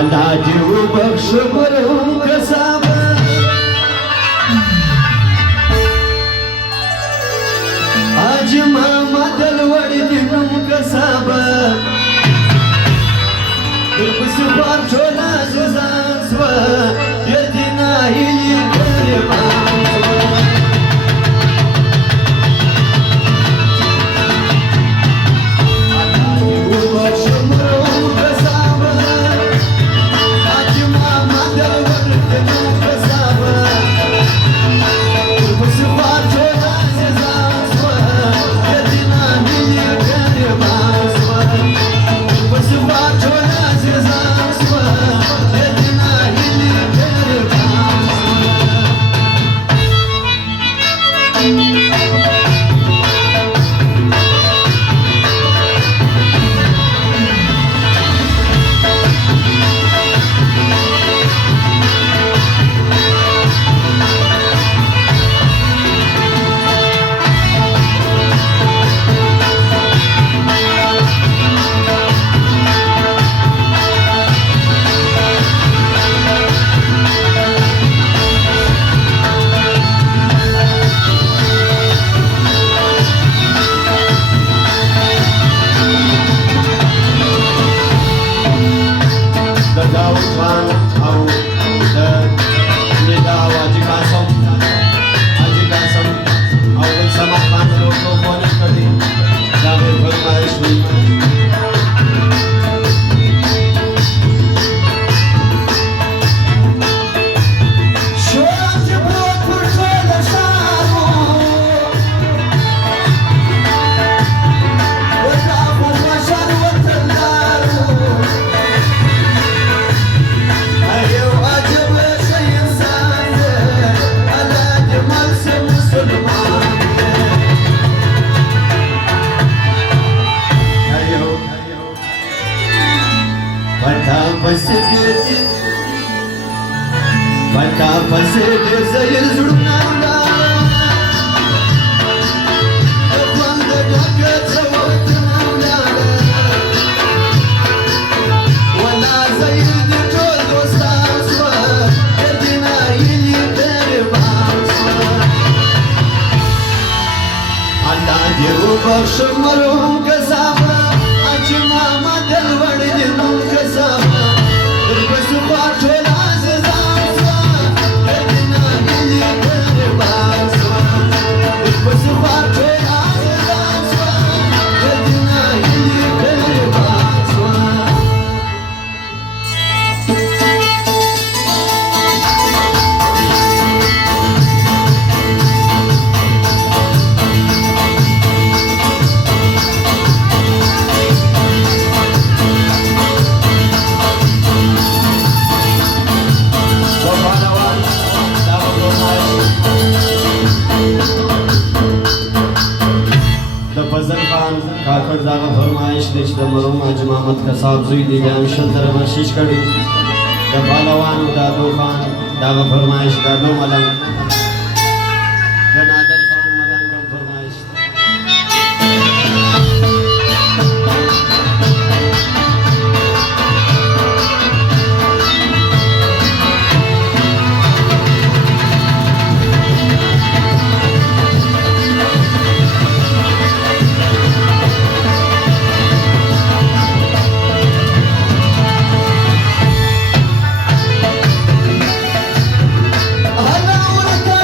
आला जीव बक्ष मरून कसाब आज मामा दलवडी दिनम कसाब सुपार छोला जुजांस्व यदि नाही Şımarım kasaba acıma madel var dinum kasaba Kırpası parçola zizansa Kedina ili kırbansa Kırpası parçola zizansa Kedina ili kırbansa काकड़ दागा फरमाइश देश द मरोम आज मोहम्मद कसाब जुई दे जाम शंतर बख्शिश कड़ी द बालवान दादो खान दागा फरमाइश दादो मलंग द नादर खान मलंग फरमाइश Hala orada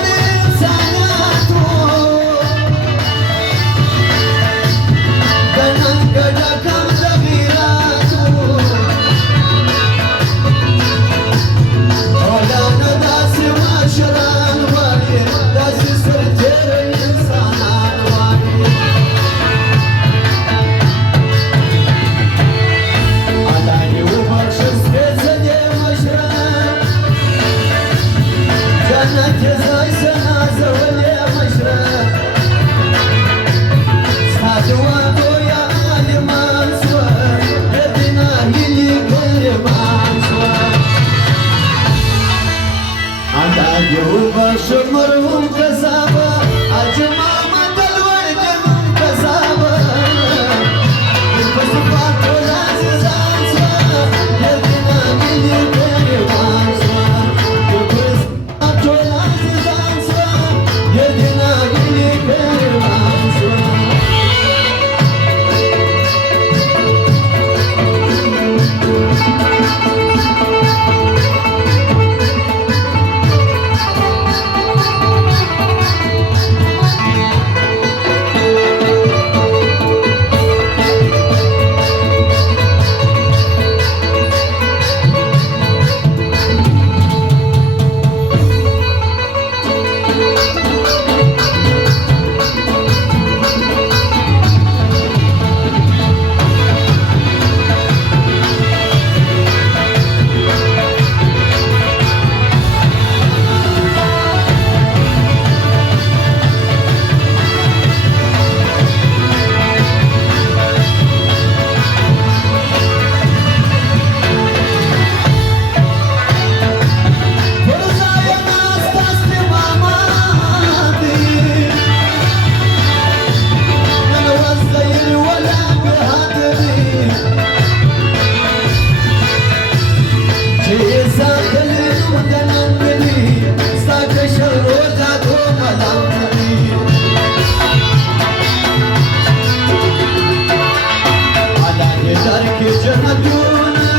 تارك جهدونا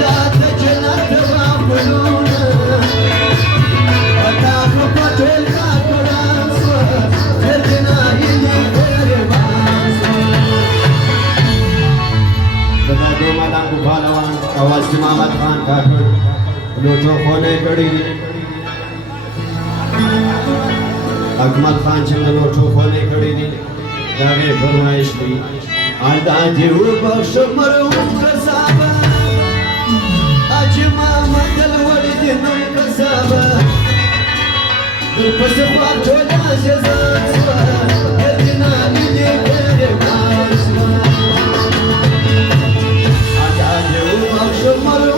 ذات جنة وعقلونا وتاخفت الأكراس تردنا إلي غير باسوا بنادو ملان بفالوان आवाज मामद खान ठाकुर लोटो खोने कड़ी अकमल खान चंद लोटो खोने कड़ी दी दागे फरमाइश दी आंदा जीव बख्श मरू कसाबा आज मामद दलवड़ी दिनों कसाबा दिल पस ख्वाब छोड़ा जज़ान स्वा यदना इले करे बासवा आंदा जीव बख्श मरू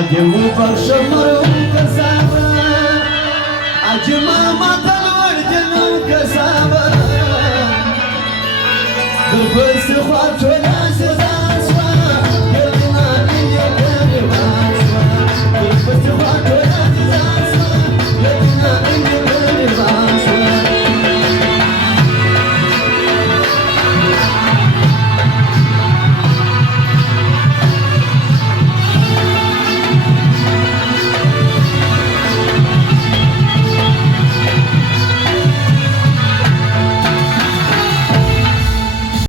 Ajmu bakshamu kasaba, ajma matalwar janam kasaba, dil bas khwat